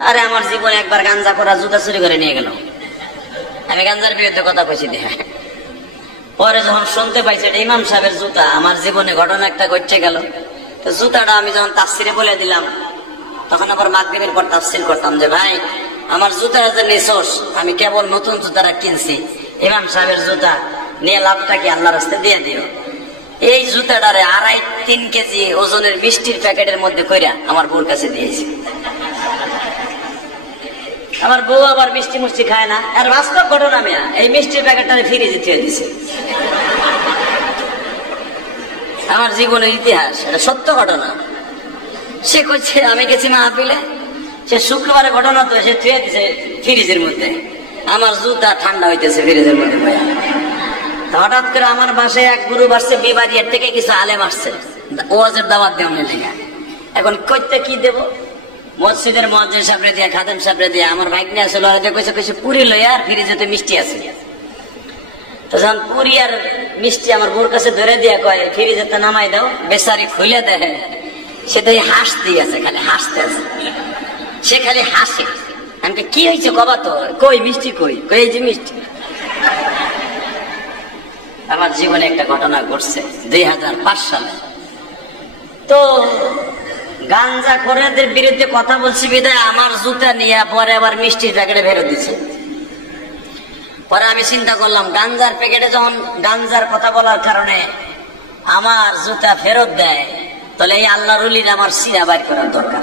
আরে আমার জীবনে একবার গাঞ্জা করা জুতা চুরি করে নিয়ে গেল। আমি গাঞ্জার বিরুদ্ধে কথা কইছি দিয়ে পরে যখন শুনতে পাইছি এটা ইমাম সাহেবের জুতা, আমার জীবনে ঘটনা একটা ঘটে গেল। তো জুতাটা আমি যখন তাফসিরে বলে দিলাম, তখন আবার মাগরিবের পর তাফসির করতাম যে ভাই আমার জুতাটা যে নিছস, আমি কেবল নতুন জুতাটা কিনছি, ইমাম সাহেবের জুতা নিয়ে লাভটা কি আল্লাহর রাস্তায় দিয়ে দিও। এই জুতাটারে 2.5-3 কেজি ওজনের মিষ্টির প্যাকেটের মধ্যে কইরা আমার বউর কাছে দিয়েছি। আমার বউ আবার মিষ্টি মুষ্টি খায় না, আর বাস্তব ঘটনা মিয়া, এই মিষ্টির প্যাকেটটা ফ্রিজে দিয়ে দিছে। আমার জীবনের ইতিহাস, এটা সত্য ঘটনা। সে কইছে আমি গেছি মাহফিলে, সে শুক্রবারের ঘটনা, তো সে থুয়ে দিছে ফ্রিজের মধ্যে। আমার জুতা ঠান্ডা হইতেছে ফ্রিজের মধ্যে বয়া। হঠাৎ করে আমার বাসায় এক গুরু আসছে, বিবাড়িয়ার থেকে কিছু আলেম আসছে ওয়াজের দাওয়াত দেওয়ার লেগে। এখন কইতে কি দেব, মসজিদের মুয়াজ্জিন সাহেবরে দিয়া, খাদেম সাহেবরে দিয়া, আমার ভাগ্নে আসলে কইছে পুরি লইয়া আর ফ্রিজে তো মিষ্টি আছে। তো যখন পুরি আর মিষ্টি আমার বোর কাছে ধরে দিয়া কয় ফ্রিজে তো নামাই দাও, বেচারি খুলে দেয়, সে তো হাসতেই আছে, খালি হাসতে আছে, সে খালি হাসে। আমি কি হয়েছে কবা তো, কই মিষ্টি কই, এই যে মিষ্টি। আমার জীবনে একটা ঘটনা ঘটছে 2005 সালে। তো গাঞ্জা খোরদের বিরুদ্ধে কথা বলছি বিদায় আমার জুতা নিয়ে পরে আবার মিষ্টির প্যাকেটে ফেরত দিচ্ছে। পরে আমি চিন্তা করলাম, গাঞ্জার প্যাকেটে যখন গাঞ্জার কথা বলার কারণে আমার জুতা ফেরত দেয়, তাহলে এই আল্লাহর ওলির আমার সিনা বাইর করার দরকার।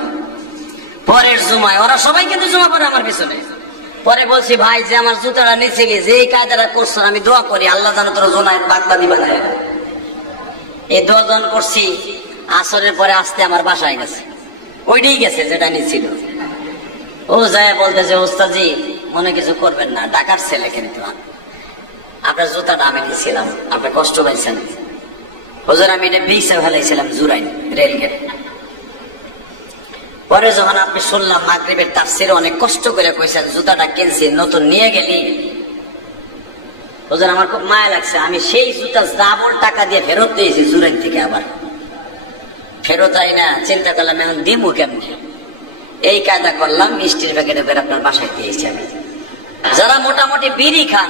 পরের জুমায় ওরা সবাই কিন্তু জমা পড়ে আমার পিছনে। পরে বলছি ভাই যে আমার জুতাটা নিয়েছিলি, যে এই কায়দাটা করছো, আমি দোয়া করি আল্লাহ যেন তোর জোনায় বাগদাদি বানায়। এই 10 জন করছি, আসরের পরে আসতে আমার বাসায় গেছে, ওইটাই গেছে যেটা নিয়েছিল। ও যায় বলতেছে ওস্তাদজি মনে কিছু করবেন না, ঢাকার ছেলে, কিন্তু আপনার জুতাটা আমি নিয়েছিলাম, আপনি কষ্ট পাইছেন। হুজুর আমি এটা বেইসা ফেলাইছিলাম জুরাইন রেলগেট। পরে যখন আপনি শুনলাম মাগরিবের তাফসিরে অনেক কষ্ট করে কইছেন জুতাটা কিনছি নতুন নিয়ে গেলি, হুজুর আমার খুব মায়া লাগছে। আমি সেই জুতা ডাবল টাকা দিয়ে ফেরত দিয়েছি জুরাইন থেকে, আবার ফেরত আই না, চিন্তা করলাম এখন দিমু কেমনি। এই কায়দা করলাম, মিষ্টির প্যাকেটে করে আপনার বাসায় দিয়েছি আমি। যারা মোটামুটি বিড়ি খান,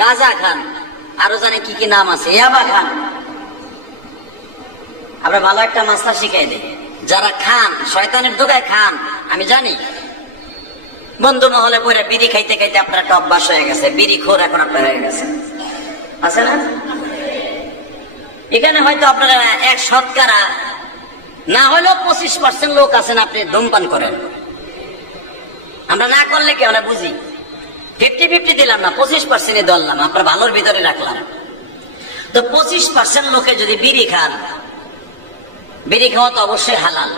গাঁজা খান, আরো জানি কি কি নাম আছে, ইয়াবা খান, আমরা ভালো একটা মাসলা শিখাই দিই। যারা খান, শয়তানের দোকায় খান, আমি জানি বন্ধু মহলে পরে বিড়ি খাইতে খাইতে আপনার একটা অভ্যাস হয়ে গেছে, বিড়ি খোর এখন আপনার হয়ে গেছে, আছে না? এখানে হয়তো আপনারা 1% না হলেও 25% লোক আছেন আপনি ধূমপান করেন। আমরা না করলে কি আমরা বুঝি, 50-50 দিলাম না, 25% ধরলাম, আপনার ভালোর ভিতরে রাখলাম। তো 25% লোকে যদি বিড়ি খান, বিড়ি খাওয়া তো অবশ্যই হালাল,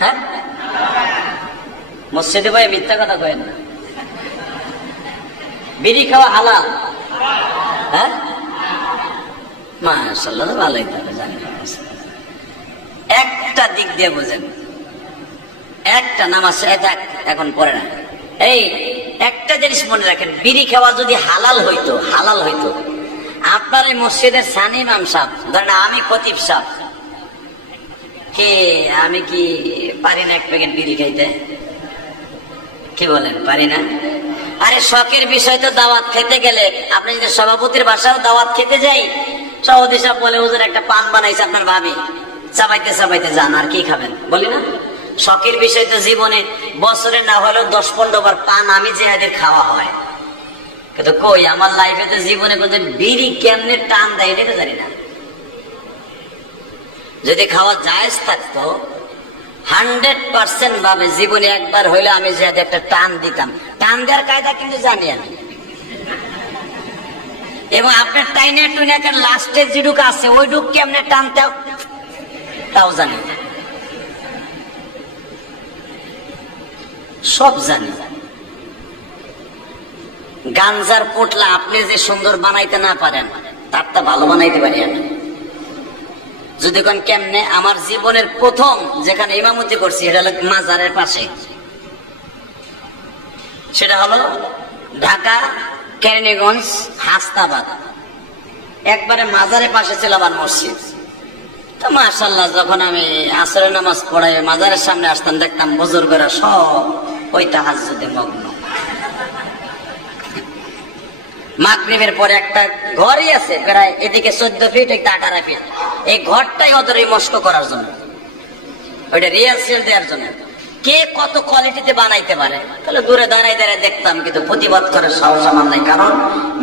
হ্যাঁ? মসজিদে ভাই মিথ্যা কথা কয়েন না, বিড়ি খাওয়া হালাল, হ্যাঁ? মাশাআল্লাহ, ভালোই তাহলে জানেন। একটা দিক দিয়ে বুঝেন, একটা নামাজ এখন পড়ে না। এই একটা জিনিস মনে রাখেন, বিড়ি খাওয়া যদি হালাল হইতো, আপনার এই মসজিদের সানি ইমাম সাহেব, ধরেন আমি খতিব সাহেব, কে আমি কি পারি না 1 প্যাকেট বিড়ি খাইতে? কি বলেন, পারি না? আরে শখের বিষয় তো, দাওয়াত খেতে গেলে আপনি যদি সভাপতির বাসাও দাওয়াত খেতে যাই, সভাপতি সাহেব বলে হুজুর একটা পান বানাইছে আপনার ভাবি, চাবাইতে চাবাইতে যান, আর কি খাবেন বলি না? শখের বিষয় তো জীবনে বছরে না হলেও 10-15 বার পান আমি যেহাদের খাওয়া হয়, কিন্তু কই আমার লাইফে তো জীবনে কোনদিন বিড়ি কেমনে টান দেয় এটা জানি না। যদি খাওয়া জায়েজ থাকতো 100% ভাবে জীবনে একবার হইলে আমি যেহাদের একটা টান দিতাম। টান দেওয়ার কায়দা কিন্তু জানি আমি, এবং আপনার টাইনে টুইনাকের লাস্টে যেটুকু আছে ওইটুক কেমনে টানতে তাও জানি, সব জানি। গাঞ্জার পোটলা আপনি যে সুন্দর বানাইতে না পারেন, তারটা ভালো বানাইতে পারি আমি। যদি কোন কেমনে, আমার জীবনের প্রথম যেখানে ইমামতি করছি এটা হলো মাজারের পাশে, সেটা হলো ঢাকা কেরানীগঞ্জ হাসনাবাদ, একবারে মাজারের পাশে ছিল আমার মসজিদ। তো মাশাআল্লাহ, যখন আমি আসরের নামাজ পড়াই মাজারের সামনে আসতাম, দেখতাম বুজুর্গরা সব ওই তাহাজ্জুদে মগ্ন। মাগরিবের পরে একটা ঘরই আছে প্রায় এদিকে 14 ফিট, একটা 18 ফিট। এই ঘরটাই ওদের এই মস্ক করার জন্য, ওইটা রিহার্সেল দেওয়ার জন্য। কে কত কোয়ালিটিতে বানাইতে পারে, তাহলে দূরে দাঁড়াই দাঁড়ায় দেখতাম, কিন্তু প্রতিবাদ করে সাহস আমার নাই। কারণ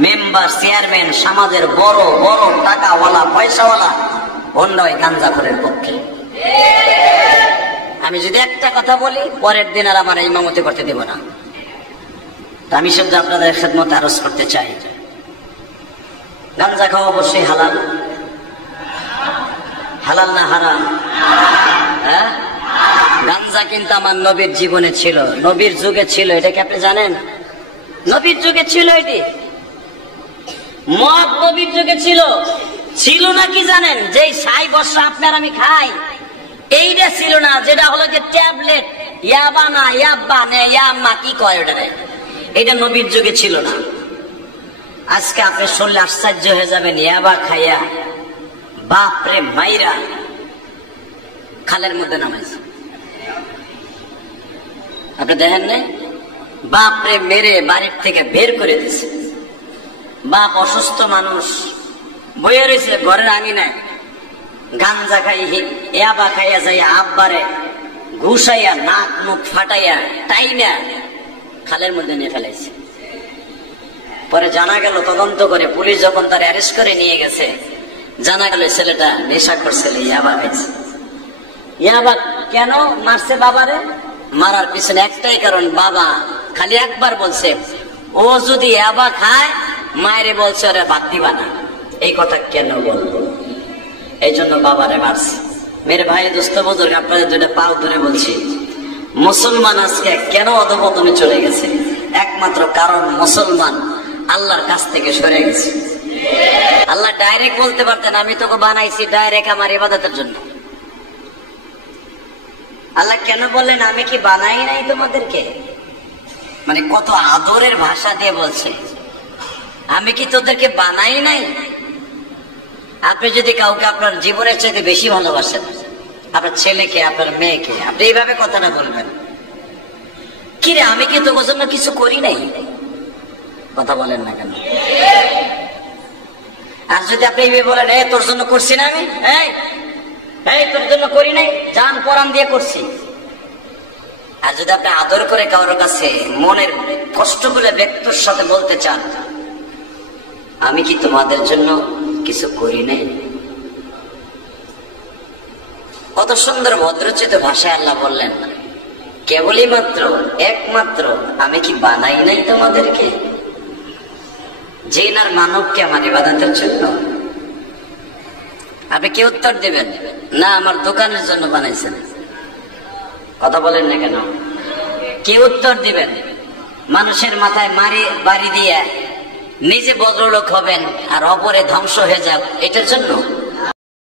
মেম্বার, চেয়ারম্যান, সমাজের বড় বড় টাকাওয়ালা পয়সাওয়ালা অন্য ওই গাঞ্জাখোরের পক্ষে। আমি যদি একটা কথা বলি, পরের দিন আর আমার ইমামতি করতে দেব না। আমি শুধু আপনাদের খেদমত আরজ করতে চাই, গাঞ্জা খাওয়া অবশ্যই হালাল। হালাল না হারাম? হ্যাঁ, গাঞ্জা কিন্তু আমার নবীর জীবনে ছিল, নবীর যুগে ছিল। এটা কি আপনি জানেন? নবীর যুগে ছিল এটি। মদ নবীর যুগে ছিল। ছিল না কি জানেন? যেই 60 বছর আপনার আমি খাই, এইটা ছিল না। যেটা হলো যে ট্যাবলেট, ইয়াবা না ইয়াব্বা না ইয়াম্মা কি কয় ওটা, এটা নবীর যুগে ছিল না। আজকে আপনি শুনলে আশ্চর্য হয়ে যাবেন, ইয়াবা খাইয়া বাপরে মাইরা খালের মধ্যে নামাইছে। আপনি দেখেন নাই? বাপরে মেরে বাড়ির থেকে বের করে দিছে। বাপ অসুস্থ মানুষ বইয়ে রয়েছে ঘরের আঙিনায়, গাঞ্জা খাই ইয়াবা খাইয়া যাইয়া আব্বারে ঘুষাইয়া নাক মুখ ফাটাইয়া টাইনা খালের মধ্যে নিয়ে ফেলাইছে। পরে জানা গেল, তদন্ত করে পুলিশ যখন তার অ্যারেস্ট করে নিয়ে গেছে, জানা গেল ছেলেটা নেশা করছে, ইয়াবা খাইছে। ইয়াবা কেন মারছে বাবারে? মারার পিছনে একটাই কারণ, বাবা খালি একবার বলছে, ও যদি ইয়াবা খায় মায়েরে বলছে ওরে বাদ দিবা না। এই কথা কেন বলবো? এই জন্য বাবারে মারছে। মেরে ভাই, দোস্ত বুজুর্গ, আপনাদের দুটা পাও ধরে বলছি, মুসলমান আজকে কেন অধপতনে চলে গেছে? একমাত্র কারণ মুসলমান আল্লাহর কাছ থেকে সরে গেছে। আল্লাহ ডাইরেক্ট বলতে পারতেন, আমি তোকে বানাইছি ডাইরেক্ট আমার ইবাদতের জন্য। আল্লাহ কেন বললেন, আমি কি বানাই নাই তোমাদেরকে? মানে কত আদরের ভাষা দিয়ে বলছে, আমি কি তোদেরকে বানাই নাই? আপনি যদি কাউকে আপনার জীবনের চাইতে বেশি ভালোবাসেন, আপনার ছেলেকে, আপনার মেয়েকে, আপনি এইভাবে কথাটা বলবেন, কিরে আমি কি তোর জন্য কিছু করি নাই? কথা বলেন না কেন? আর যদি আপনি এইভাবে বলেন, তোর জন্য করছি না আমি, তোর জন্য করি নাই, জান পরাণ দিয়ে করছি। আর যদি আপনি আদর করে কারোর কাছে মনের কষ্টগুলো ব্যক্তির সাথে বলতে চান, আমি কি তোমাদের জন্য কিছু করি নাই? কত সুন্দর ভদ্রচিত ভাষায় আল্লাহ বললেন, কেবলই মাত্র একমাত্র আমি কি বানাই নাই তোমাদেরকে? জিন আর মানবকে আমার ইবাদতের জন্য। আপনি কি উত্তর দেবেন? না, আমার দোকানের জন্য বানাইছেন। কথা বলেন না কেন? কি উত্তর দিবেন? মানুষের মাথায় বাড়ি দিয়ে নিজে বড়লোক হবেন আর অপরে ধ্বংস হয়ে যাক, এটার জন্য?